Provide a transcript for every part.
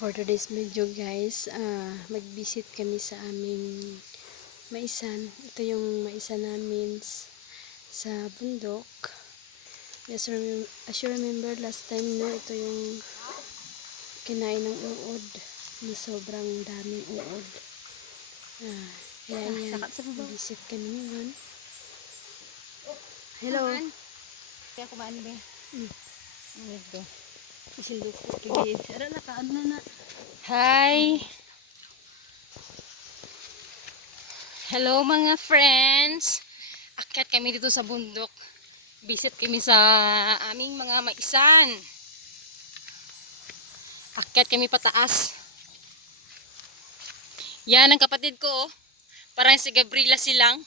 For today's video guys, mag-visit kami sa aming maisan. Ito yung maisan namin sa bundok. Yes, as you remember last time no, ito yung kinain ng uod na sobrang daming uod. Kaya yan, visit kami ngayon. Hello. Kaya kumaan ba? Ito. Isindok ko. Tara na, kaano na. Hi! Hello mga friends! Akyat kami dito sa bundok. Visit kami sa aming mga maisan. Akyat kami pataas. Yan ang kapatid ko oh. Parang si Gabriela silang.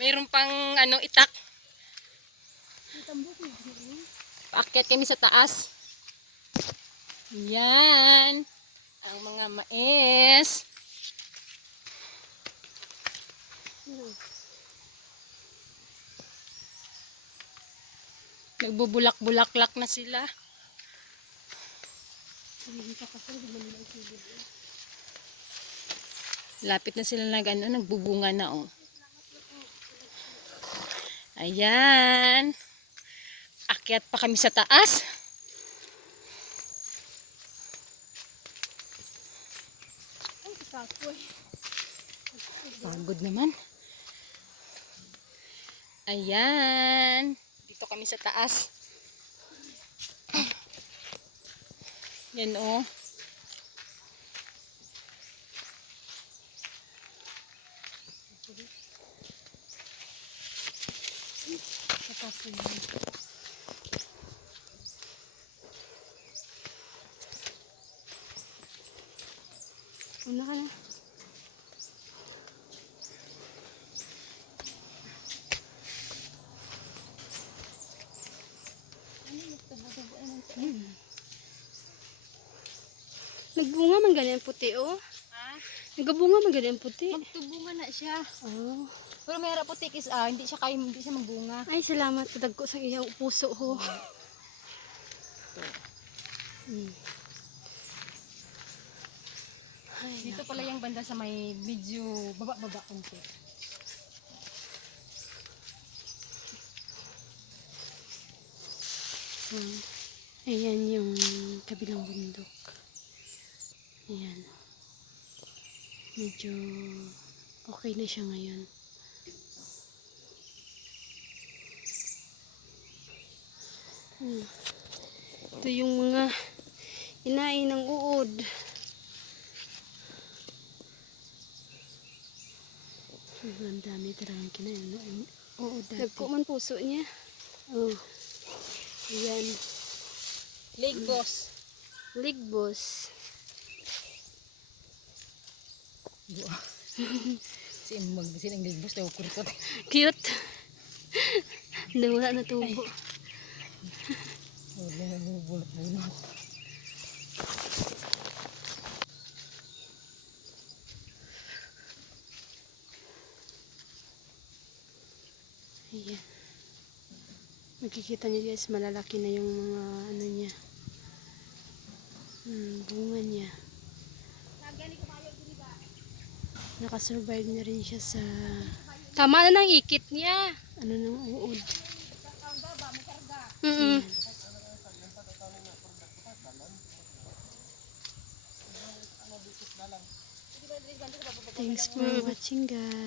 Mayroon pang itak. Akyat kami sa taas. Yan. Ang mga mais. Nagbubulak-bulaklak na sila. Lapit na sila nagbubunga na oh. Ayan. Akyat pa kami sa taas. Pagod naman. Ayan. Dito kami sa taas. Yan oh. Una ka na. Nagbunga man ganyan puti oh. Ha? Nagbunga man ganyan puti. Magtubunga na siya. Oh. Pero may harap puti kis hindi siya magbunga. Ay, salamat. Kadagko sa iyang puso ho. Ay, Dito pala yung banda sa may medyo baba-baba konti. so, ayan yung kabilang bundok. Ayan. Medyo okay na siya ngayon. Ito yung mga inain ng uod. Ang dami talagang kinain ng uod dati. Nagkuman puso niya. Oh. Ayan. Ligbos. Ligbos. Silang ligbos daw kurkot. Cute. Wala na tubo. Wala na bulot-bulot. Ayan. Makikita niyo guys, malalaki na yung mga niya. Bunga niya. Nakasurvive na rin siya sa tama na ng ikit niya. Ng uod. Thanks for watching guys.